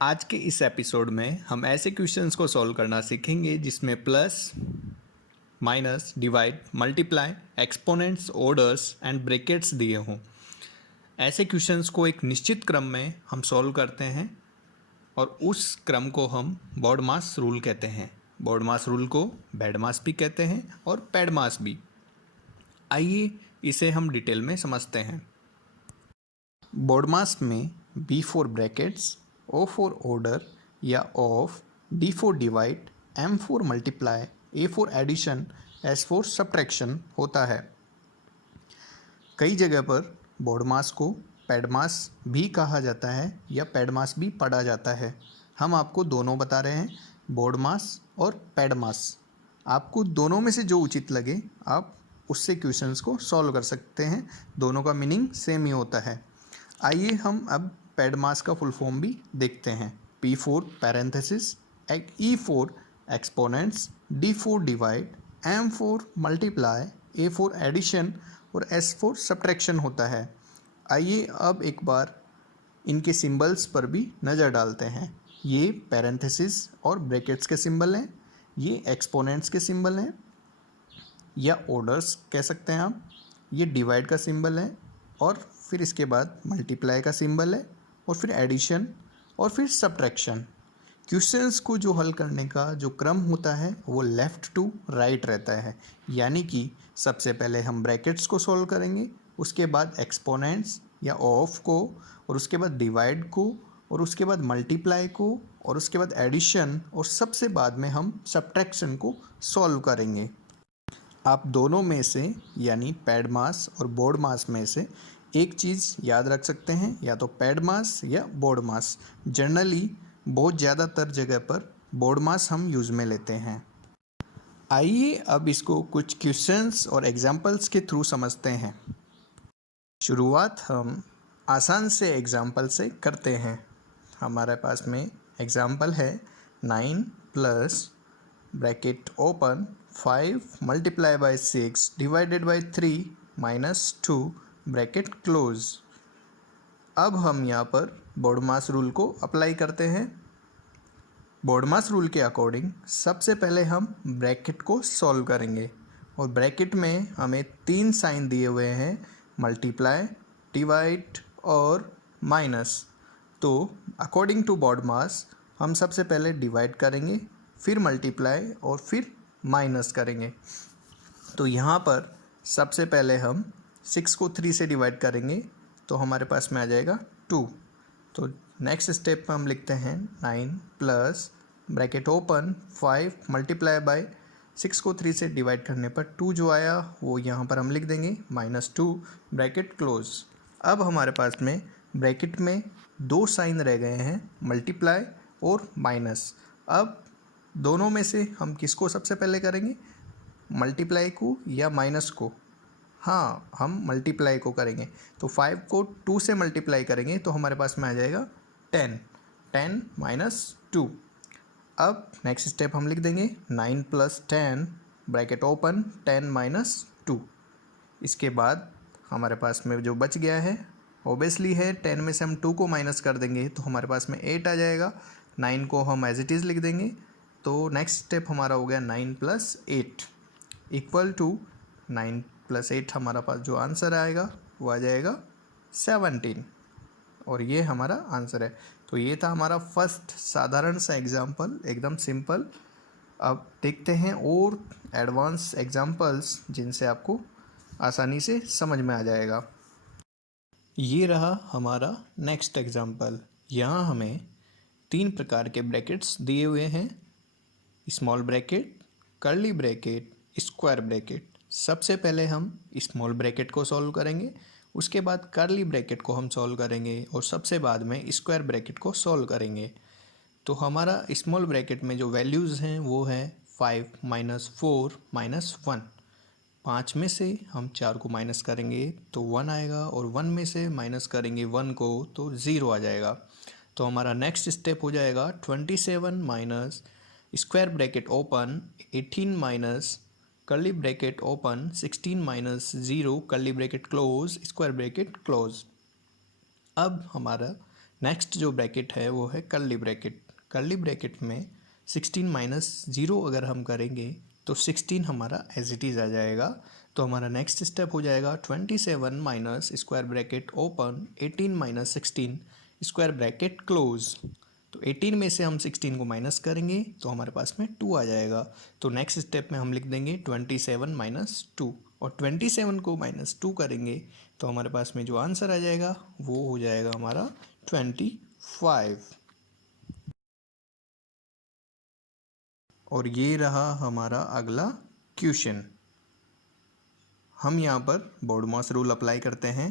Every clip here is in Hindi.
आज के इस एपिसोड में हम ऐसे क्वेश्चंस को सॉल्व करना सीखेंगे जिसमें plus, minus, divide, multiply, exponents, orders and brackets दिए हों। ऐसे क्वेश्चंस को एक निश्चित क्रम में हम सॉल्व करते हैं और उस क्रम को हम बॉडमास रूल कहते हैं। बॉडमास रूल को बैडमास भी कहते हैं और पैडमास भी। आइए इसे हम डिटेल में समझते हैं। बॉडमास में B for brackets, O for order या of, D for divide, M for multiply, A for addition, S for subtraction होता है। कई जगह पर बॉडमास को पैडमास भी कहा जाता है या पैडमास भी पढ़ा जाता है। हम आपको दोनों बता रहे हैं, बॉडमास और पैडमास। आपको दोनों में से जो उचित लगे आप उससे क्वेश्चंस को सॉल्व कर सकते हैं। दोनों का मीनिंग सेम ही होता है। आइए हम अब पैडमास का फुल फॉर्म भी देखते हैं। P for parenthesis, E for exponents, D for divide, M for multiply, A for addition और S फॉर सब्ट्रैक्शन होता है। आइए अब एक बार इनके सिंबल्स पर भी नज़र डालते हैं। ये पैरेंथेसिस और ब्रैकेट्स के सिंबल हैं, ये एक्सपोनेंट्स के सिंबल हैं या ऑर्डर्स कह सकते हैं आप। ये डिवाइड का सिंबल है और फिर इसके बाद मल्टीप्लाई का सिंबल है और फिर एडिशन और फिर सब्ट्रैक्शन। क्वेश्चंस को जो हल करने का जो क्रम होता है वो लेफ़्ट टू राइट रहता है, यानी कि सबसे पहले हम ब्रैकेट्स को सॉल्व करेंगे, उसके बाद एक्सपोनेंट्स या ऑफ को, और उसके बाद डिवाइड को, और उसके बाद मल्टीप्लाई को, और उसके बाद एडिशन, और सबसे बाद में हम सब्ट्रैक्शन को सॉल्व करेंगे। आप दोनों में से यानी पैडमास और बॉडमास में से एक चीज़ याद रख सकते हैं, या तो पैडमास या बॉडमास। जनरली बहुत ज़्यादातर जगह पर बॉडमास हम यूज़ में लेते हैं। आइए अब इसको कुछ क्वेश्चंस और एग्जांपल्स के थ्रू समझते हैं। शुरुआत हम आसान से एग्जांपल से करते हैं। हमारे पास में एग्जांपल है 9 plus bracket open 5 multiply by 6 divided by 3 minus 2 bracket close. अब हम यहाँ पर बॉडमास रूल को अप्लाई करते हैं। बॉडमास रूल के अकॉर्डिंग सबसे पहले हम ब्रैकेट को सॉल्व करेंगे और ब्रैकेट में हमें 3 साइन दिए हुए हैं, मल्टीप्लाई, डिवाइड और माइनस। तो अकॉर्डिंग टू बॉडमास हम सबसे पहले डिवाइड करेंगे, फिर मल्टीप्लाई और फिर माइनस करेंगे। तो यहाँ पर सबसे पहले हम 6 को 3 से डिवाइड करेंगे तो हमारे पास में आ जाएगा 2। तो नेक्स्ट स्टेप में हम लिखते हैं 9 plus bracket open 5 multiply by 6 को 3 से डिवाइड करने पर 2 जो आया वो यहाँ पर हम लिख देंगे -2 ब्रैकेट क्लोज। अब हमारे पास में ब्रैकेट में 2 साइन रह गए हैं, मल्टीप्लाई और माइनस। अब दोनों में से हम किसको सबसे पहले करेंगे, मल्टीप्लाई को या माइनस को? हाँ, हम मल्टीप्लाई को करेंगे। तो 5 को 2 से मल्टीप्लाई करेंगे तो हमारे पास में आ जाएगा 10 माइनस 2। अब नेक्स्ट स्टेप हम लिख देंगे 9 प्लस 10 ब्रैकेट ओपन 10 माइनस 2। इसके बाद हमारे पास में जो बच गया है ओबियसली है 10 में से हम 2 को माइनस कर देंगे तो हमारे पास में 8 आ जाएगा। 9 को हम एज इट इज़ लिख देंगे। तो नेक्स्ट स्टेप हमारा हो गया 9 प्लस 8 इक्वल टू 9 प्लस 8। हमारा पास जो आंसर आएगा वो आ जाएगा 17 और ये हमारा आंसर है। तो ये था हमारा फर्स्ट साधारण सा एग्जाम्पल, एकदम सिंपल। अब देखते हैं और एडवांस एग्जाम्पल्स जिनसे आपको आसानी से समझ में आ जाएगा। ये रहा हमारा नेक्स्ट एग्जाम्पल। यहाँ हमें 3 प्रकार के ब्रैकेट्स दिए हुए हैं, small bracket, curly bracket, square bracket. सबसे पहले हम स्मॉल ब्रैकेट को सॉल्व करेंगे, उसके बाद कर्ली ब्रैकेट को हम सॉल्व करेंगे और सबसे बाद में स्क्वायर ब्रैकेट को सॉल्व करेंगे। तो हमारा स्मॉल ब्रैकेट में जो वैल्यूज़ हैं वो है 5 माइनस 4 माइनस 1। 5 में से हम 4 को माइनस करेंगे तो 1 आएगा और 1 में से माइनस करेंगे 1 को तो 0 आ जाएगा। तो हमारा नेक्स्ट स्टेप हो जाएगा 27 minus square bracket open 18 minus curly bracket open 16 minus 0 curly bracket close square bracket close. अब हमारा नेक्स्ट जो ब्रैकेट है वो है कर्ली ब्रैकेट। कर्ली ब्रैकेट में 16 माइनस 0 अगर हम करेंगे तो 16 हमारा एज इट इज़ आ जाएगा। तो हमारा नेक्स्ट स्टेप हो जाएगा 27 minus square bracket open 18 minus 16 square bracket close. तो 18 में से हम 16 को माइनस करेंगे तो हमारे पास में 2 आ जाएगा। तो नेक्स्ट स्टेप में हम लिख देंगे 27 माइनस 2 और 27 को माइनस 2 करेंगे तो हमारे पास में जो आंसर आ जाएगा वो हो जाएगा हमारा 25। और ये रहा हमारा अगला क्वेश्चन। हम यहाँ पर बॉडमॉस रूल अप्लाई करते हैं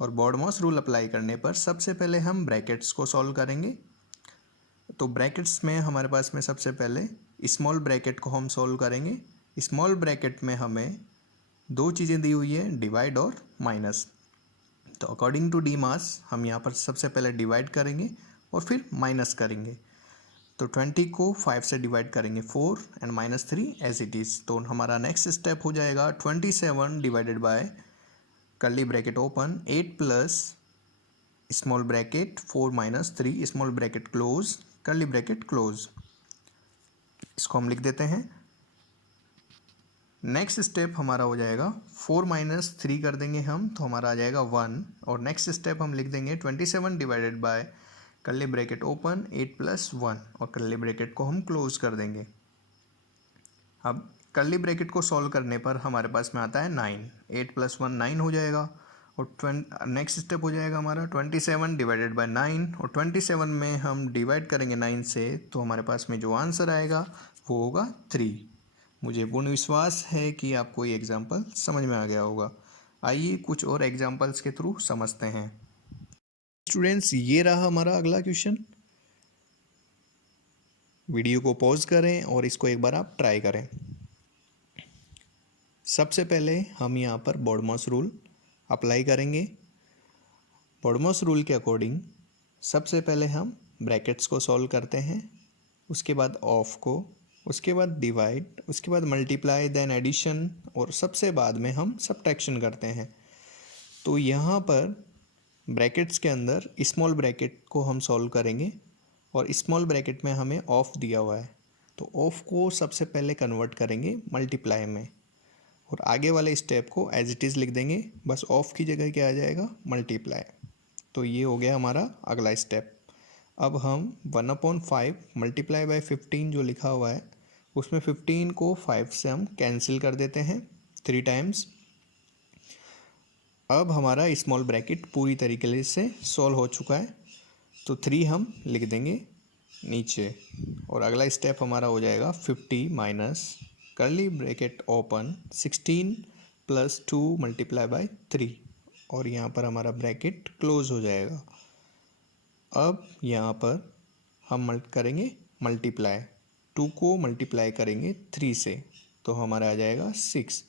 और बॉडमॉस रूल अप्लाई करने पर सबसे पहले हम ब्रैकेट्स को सॉल्व करेंगे। तो ब्रैकेट्स में हमारे पास में सबसे पहले स्मॉल ब्रैकेट को हम सॉल्व करेंगे। स्मॉल ब्रैकेट में हमें दो चीज़ें दी हुई है, डिवाइड और माइनस। तो अकॉर्डिंग टू डी मास हम यहाँ पर सबसे पहले डिवाइड करेंगे और फिर माइनस करेंगे। तो 20 को 5 से डिवाइड करेंगे 4 and minus 3 as it is. तो हमारा नेक्स्ट स्टेप हो जाएगा 27 divided by curly bracket open 8 plus small bracket 4 minus 3 small bracket close curly bracket close. इसको हम लिख देते हैं। नेक्स्ट स्टेप हमारा हो जाएगा 4 माइनस 3 कर देंगे हम तो हमारा आ जाएगा 1 और नेक्स्ट स्टेप हम लिख देंगे 27 divided by curly bracket open 8 plus 1 और कर्ली ब्रैकेट को हम क्लोज कर देंगे। अब कर्ली ब्रैकेट को सॉल्व करने पर हमारे पास में आता है 9, 8 प्लस 1 9 हो जाएगा और नेक्स्ट स्टेप हो जाएगा हमारा 27 डिवाइडेड बाय 9 और 27 में हम डिवाइड करेंगे 9 से तो हमारे पास में जो आंसर आएगा वो होगा 3। मुझे पूर्ण विश्वास है कि आपको ये एग्जाम्पल समझ में आ गया होगा। आइए कुछ और एग्जाम्पल्स के थ्रू समझते हैं। स्टूडेंट्स, ये रहा हमारा अगला क्वेश्चन। वीडियो को पॉज करें और इसको एक बार आप ट्राई करें। सबसे पहले हम यहाँ पर बॉडमॉस रूल अप्लाई करेंगे। बॉडमॉस रूल के अकॉर्डिंग सबसे पहले हम ब्रैकेट्स को सॉल्व करते हैं, उसके बाद ऑफ को, उसके बाद डिवाइड, उसके बाद मल्टीप्लाई, देन एडिशन और सबसे बाद में हम सब्ट्रैक्शन करते हैं। तो यहाँ पर ब्रैकेट्स के अंदर स्मॉल ब्रैकेट को हम सॉल्व करेंगे और स्मॉल ब्रैकेट में हमें ऑफ दिया हुआ है तो ऑफ को सबसे पहले कन्वर्ट करेंगे मल्टीप्लाई में और आगे वाले स्टेप को एज इट इज़ लिख देंगे। बस ऑफ की जगह क्या आ जाएगा, मल्टीप्लाई। तो ये हो गया हमारा अगला स्टेप। अब हम 1/5 मल्टीप्लाई बाय 15 जो लिखा हुआ है उसमें 15 को 5 से हम कैंसिल कर देते हैं 3 टाइम्स। अब हमारा स्मॉल ब्रैकेट पूरी तरीके से सॉल्व हो चुका है तो 3 हम लिख देंगे नीचे और अगला स्टेप हमारा हो जाएगा 50 minus curly bracket open 16 plus 2 multiply by 3 और यहाँ पर हमारा ब्रैकेट क्लोज हो जाएगा। अब यहाँ पर हम करेंगे मल्टीप्लाई, 2 को मल्टीप्लाई करेंगे 3 से तो हमारा आ जाएगा 6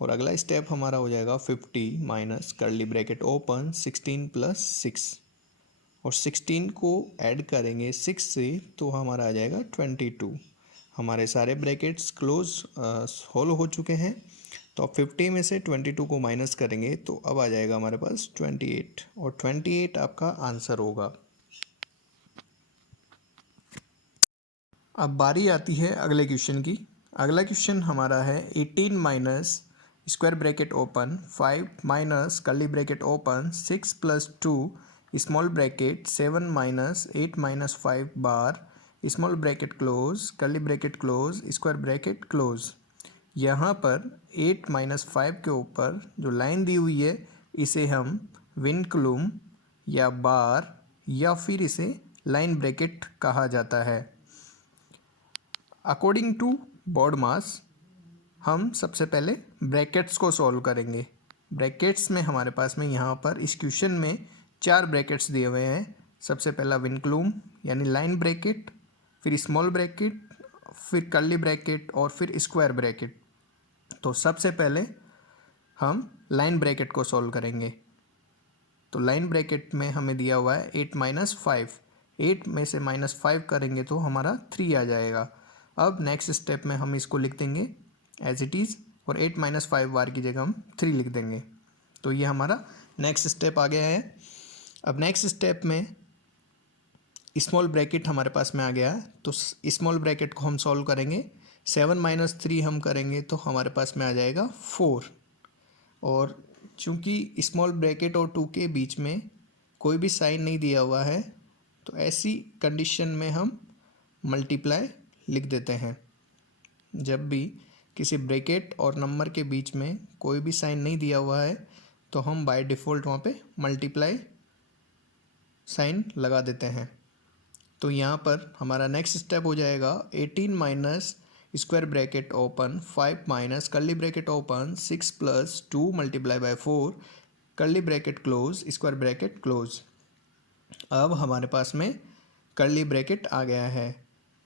और अगला स्टेप हमारा हो जाएगा 50 minus curly bracket open 16 plus 6 और 16 को ऐड करेंगे 6 से तो हमारा आ जाएगा 22। हमारे सारे ब्रैकेट्स क्लोज सॉल्व हो चुके हैं। तो अब 50 में से 22 को माइनस करेंगे तो अब आ जाएगा हमारे पास 28 और 28 आपका आंसर होगा। अब बारी आती है अगले क्वेश्चन की। अगला क्वेश्चन हमारा है 18 minus square bracket open 5 minus curly bracket open 6 plus 2 small bracket 7 minus 8 minus 5 bar small bracket close curly bracket close square bracket close. यहाँ पर 8 माइनस 5 के ऊपर जो लाइन दी हुई है इसे हम विनक्लूम या बार या फिर इसे लाइन ब्रैकेट कहा जाता है। अकॉर्डिंग टू बॉडमास हम सबसे पहले ब्रैकेट्स को सॉल्व करेंगे। ब्रैकेट्स में हमारे पास में यहाँ पर इस क्वेश्चन में 4 ब्रैकेट्स दिए हुए हैं। सबसे पहला विनक्लूम यानी लाइन ब्रैकेट, फिर स्मॉल ब्रैकेट, फिर कर्ली ब्रैकेट और फिर स्क्वायर ब्रैकेट। तो सबसे पहले हम लाइन ब्रैकेट को सॉल्व करेंगे। तो लाइन ब्रैकेट में हमें दिया हुआ है 8 माइनस 5, 8 में से माइनस 5 करेंगे तो हमारा 3 आ जाएगा। अब नेक्स्ट स्टेप में हम इसको लिख देंगे एज इट इज़ और 8 माइनस 5 बार की जगह हम 3 लिख देंगे। तो ये हमारा नेक्स्ट स्टेप आ गया है। अब नेक्स्ट स्टेप में स्मॉल ब्रैकेट हमारे पास में आ गया है, तो स्मॉल ब्रैकेट को हम सॉल्व करेंगे। 7 - 3 हम करेंगे तो हमारे पास में आ जाएगा 4। और चूंकि स्मॉल ब्रैकेट और 2 के बीच में कोई भी साइन नहीं दिया हुआ है, तो ऐसी कंडीशन में हम मल्टीप्लाई लिख देते हैं। जब भी किसी ब्रैकेट और नंबर के बीच में कोई भी साइन नहीं दिया हुआ है, तो हम बाय डिफ़ॉल्ट वहाँ पे मल्टीप्लाई साइन लगा देते हैं। तो यहाँ पर हमारा नेक्स्ट स्टेप हो जाएगा 18 minus square bracket open 5 minus curly bracket open 6 plus 2 multiply by 4 curly bracket close square bracket close. अब हमारे पास में कर्ली ब्रैकेट आ गया है,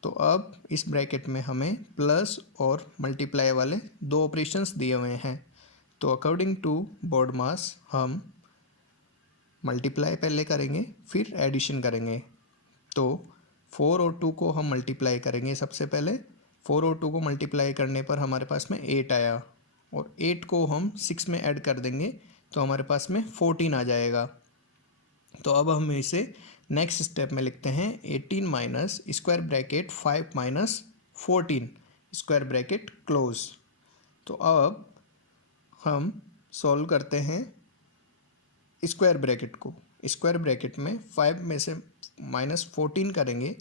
तो अब इस ब्रैकेट में हमें प्लस और मल्टीप्लाई वाले दो ऑपरेशंस दिए हुए हैं। तो अकॉर्डिंग टू BODMAS हम मल्टीप्लाई पहले करेंगे फिर एडिशन करेंगे। तो 4 और 2 को हम मल्टीप्लाई करेंगे सबसे पहले। 4 और 2 को मल्टीप्लाई करने पर हमारे पास में 8 आया, और 8 को हम 6 में ऐड कर देंगे तो हमारे पास में 14 आ जाएगा। तो अब हम इसे नेक्स्ट स्टेप में लिखते हैं 18 minus square bracket 5 minus 14 square bracket close. तो अब हम सॉल्व करते हैं स्क्वायर ब्रैकेट को। स्क्वायर ब्रैकेट में 5 में से -14 करेंगे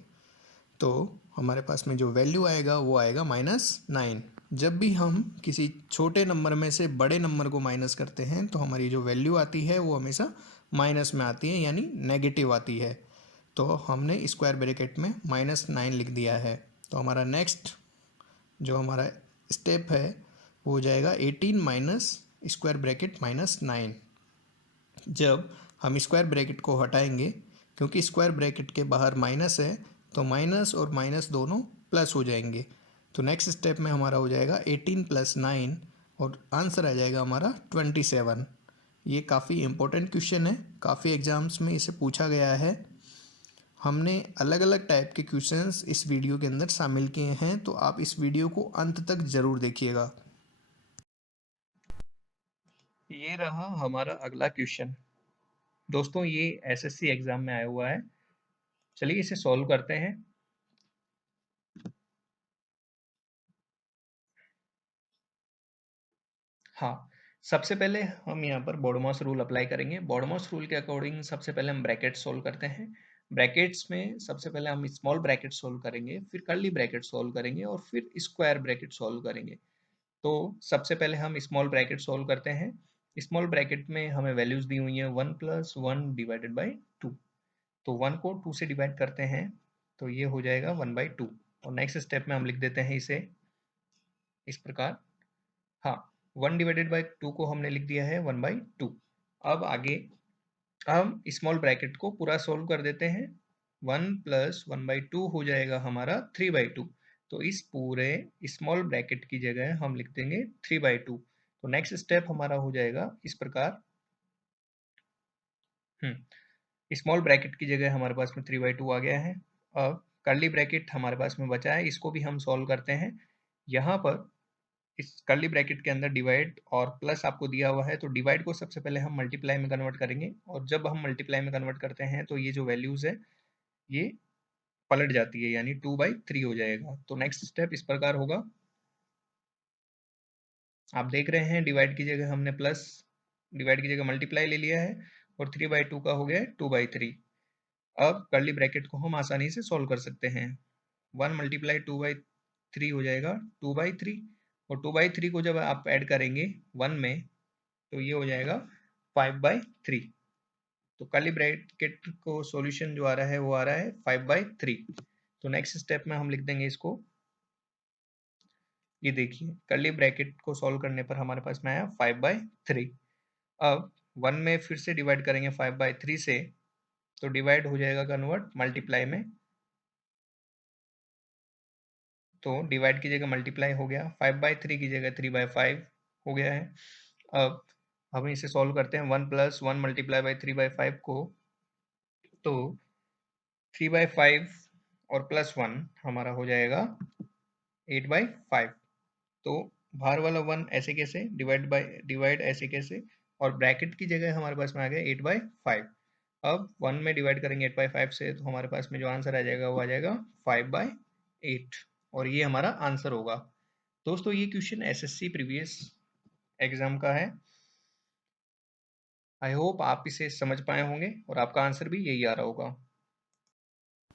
तो हमारे पास में जो वैल्यू आएगा वो आएगा -9। जब भी हम किसी छोटे नंबर में से बड़े नंबर को माइनस करते हैं तो हमारी जो वैल्यू आती है वो हमेशा माइनस में आती है, यानी नेगेटिव आती है। तो हमने स्क्वायर ब्रैकेट में -9 लिख दिया है। तो हमारा नेक्स्ट जो हमारा स्टेप है वो हो जाएगा 18 माइनस स्क्वायर ब्रैकेट -9। जब हम स्क्वायर ब्रैकेट को हटाएंगे, क्योंकि स्क्वायर ब्रैकेट के बाहर माइनस है, तो माइनस और माइनस दोनों प्लस हो जाएंगे। तो नेक्स्ट स्टेप में हमारा हो जाएगा 18 + 9 और आंसर आ जाएगा हमारा 27। ये काफ़ी इम्पोर्टेंट क्वेश्चन है, काफ़ी एग्जाम्स में इसे पूछा गया है। हमने अलग अलग टाइप के क्वेश्चंस इस वीडियो के अंदर शामिल किए हैं, तो आप इस वीडियो को अंत तक ज़रूर देखिएगा। ये रहा हमारा अगला क्वेश्चन। दोस्तों ये एसएससी एग्जाम में आया हुआ है। चलिए इसे सॉल्व करते हैं। हाँ, सबसे पहले हम यहाँ पर BODMAS रूल अप्लाई करेंगे। BODMAS रूल के अकॉर्डिंग सबसे पहले हम ब्रैकेट सोल्व करते हैं। ब्रैकेट्स में सबसे पहले हम स्मॉल ब्रैकेट सोल्व करेंगे, फिर कर्ली ब्रैकेट सोल्व करेंगे और फिर स्क्वायर ब्रैकेट सोल्व करेंगे। तो सबसे पहले हम स्मॉल ब्रैकेट सोल्व करते हैं। स्मॉल ब्रैकेट में हमें वैल्यूज दी हुई है 1 + 1 / 2। तो 1 को 2 से डिवाइड करते हैं तो ये हो जाएगा 1/2। और नेक्स्ट स्टेप में हम लिख देते हैं इसे इस प्रकार। हाँ, 1/2 को हमने लिख दिया है 1/2। अब आगे हम स्मॉल ब्रैकेट को पूरा सोल्व कर देते हैं। 1 + 1/2 हो जाएगा हमारा 3/2। तो इस पूरे स्मॉल ब्रैकेट की जगह हम लिख देंगे 3/2। तो नेक्स्ट स्टेप हमारा हो जाएगा इस प्रकार। स्मॉल ब्रैकेट की जगह हमारे पास में 3/2 आ गया है। अब कर्ली ब्रैकेट हमारे पास में बचा है, इसको भी हम सॉल्व करते हैं। यहाँ पर इस कर्ली ब्रैकेट के अंदर डिवाइड और प्लस आपको दिया हुआ है, तो डिवाइड को सबसे पहले हम मल्टीप्लाई में कन्वर्ट करेंगे, और जब हम मल्टीप्लाई में कन्वर्ट करते हैं तो ये जो वैल्यूज है ये पलट जाती है, यानी 2/3 हो जाएगा। तो नेक्स्ट स्टेप इस प्रकार होगा। आप देख रहे हैं डिवाइड की जगह हमने प्लस, डिवाइड की जगह मल्टीप्लाई ले लिया है, और 3/2 का हो गया है 2/3। अब कर्ली ब्रैकेट को हम आसानी से सॉल्व कर सकते हैं। 1 × 2/3 हो जाएगा 2/3, और 2/3 को जब आप ऐड करेंगे 1 में तो ये हो जाएगा 5/3। तो कर्ली ब्रैकेट को सॉल्यूशन जो आ रहा है वो आ रहा है 5/3। तो नेक्स्ट स्टेप में हम लिख देंगे इसको। ये देखिए कर्ली ब्रैकेट को सॉल्व करने पर हमारे पास में आया 5/3। अब 1 में फिर से डिवाइड करेंगे 5/3 से, तो डिवाइड हो जाएगा कन्वर्ट मल्टीप्लाई में। तो डिवाइड की जगह मल्टीप्लाई हो गया, 5/3 की जगह 3/5 हो गया है। अब हम इसे सॉल्व करते हैं 1 + 1 × 3/5 को, तो 3/5 और +1 हमारा हो जाएगा 8/5। तो बाहर वाला 1 ऐसे कैसे, डिवाइड ऐसे कैसे, और ब्रैकेट की जगह हमारे पास में आ गया 8/5। अब 1 में डिवाइड करेंगे 8/5 से, तो हमारे पास में जो आंसर आ जाएगा वो आ जाएगा 5/8, और ये हमारा आंसर होगा। दोस्तों ये क्वेश्चन एसएससी प्रीवियस एग्जाम का है। आई होप आप इसे समझ पाए होंगे और आपका आंसर भी यही आ रहा होगा।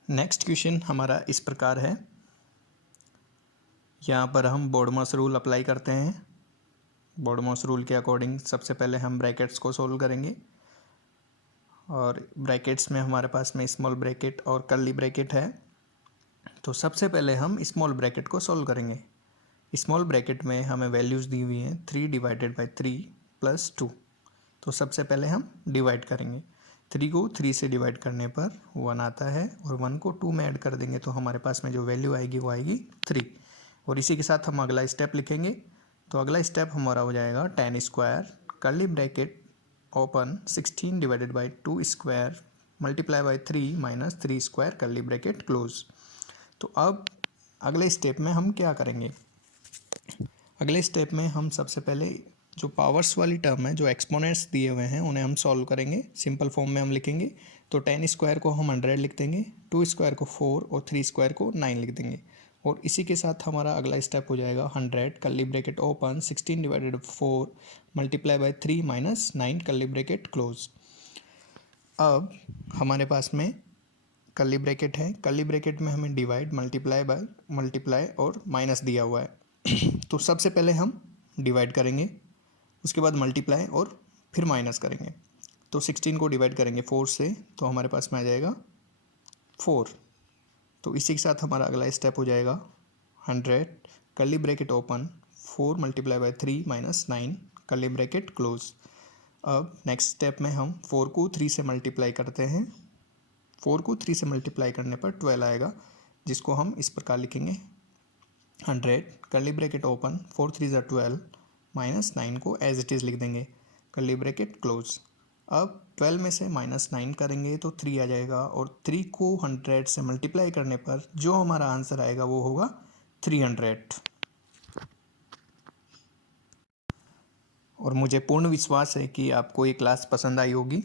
नेक्स्ट क्वेश्चन हमारा इस प्रकार है। यहाँ पर हम बोडमॉस रूल अप्लाई करते हैं। बोडमॉस रूल के अकॉर्डिंग सबसे पहले हम ब्रैकेट्स को सोल्व करेंगे, और ब्रैकेट्स में हमारे पास में स्मॉल ब्रैकेट और कर्ली ब्रैकेट है। तो सबसे पहले हम स्मॉल ब्रैकेट को सोल्व करेंगे। स्मॉल ब्रैकेट में हमें वैल्यूज़ दी हुई हैं 3/3 + 2। तो सबसे पहले हम डिवाइड करेंगे। 3 को 3 से डिवाइड करने पर 1 आता है, और 1 को 2 में ऐड कर देंगे तो हमारे पास में जो वैल्यू आएगी वो आएगी 3। और इसी के साथ हम अगला स्टेप लिखेंगे। तो अगला स्टेप हमारा हो जाएगा 10² curly bracket open 16/2 square multiply by 3 minus 3² curly bracket close. तो अब अगले स्टेप में हम क्या करेंगे? अगले स्टेप में हम सबसे पहले जो पावर्स वाली टर्म है, जो एक्सपोनेंट्स दिए हुए हैं, उन्हें हम सॉल्व करेंगे। सिंपल फॉर्म में हम लिखेंगे। तो 10² को हम 100 लिख देंगे, 2² को 4 और 3² को 9 लिख देंगे। और इसी के साथ हमारा अगला स्टेप हो जाएगा 100 curly bracket open 16/4 multiply by 3 minus 9 curly bracket close. अब हमारे पास में कर्ली ब्रैकेट है, कर्ली ब्रैकेट में हमें डिवाइड मल्टीप्लाई और माइनस दिया हुआ है। तो सबसे पहले हम डिवाइड करेंगे, उसके बाद मल्टीप्लाई और फिर माइनस करेंगे। तो 16 को डिवाइड करेंगे 4 से, तो हमारे पास में आ जाएगा 4। तो इसी के साथ हमारा अगला स्टेप हो जाएगा 100 curly bracket open 4 multiply by 3 minus 9 curly bracket close. अब नेक्स्ट स्टेप में हम 4 को 3 से मल्टीप्लाई करते हैं। 4 को 3 से मल्टीप्लाई करने पर 12 आएगा, जिसको हम इस प्रकार लिखेंगे 100 कर्ली ब्रैकेट ओपन 4 3 ज़ा 12 माइनस 9 को एज इट इज़ लिख देंगे कर्ली ब्रैकेट क्लोज। अब 12 में से -9 करेंगे तो 3 आ जाएगा, और 3 को 100 से मल्टीप्लाई करने पर जो हमारा आंसर आएगा वो होगा 300। और मुझे पूर्ण विश्वास है कि आपको ये क्लास पसंद आई होगी।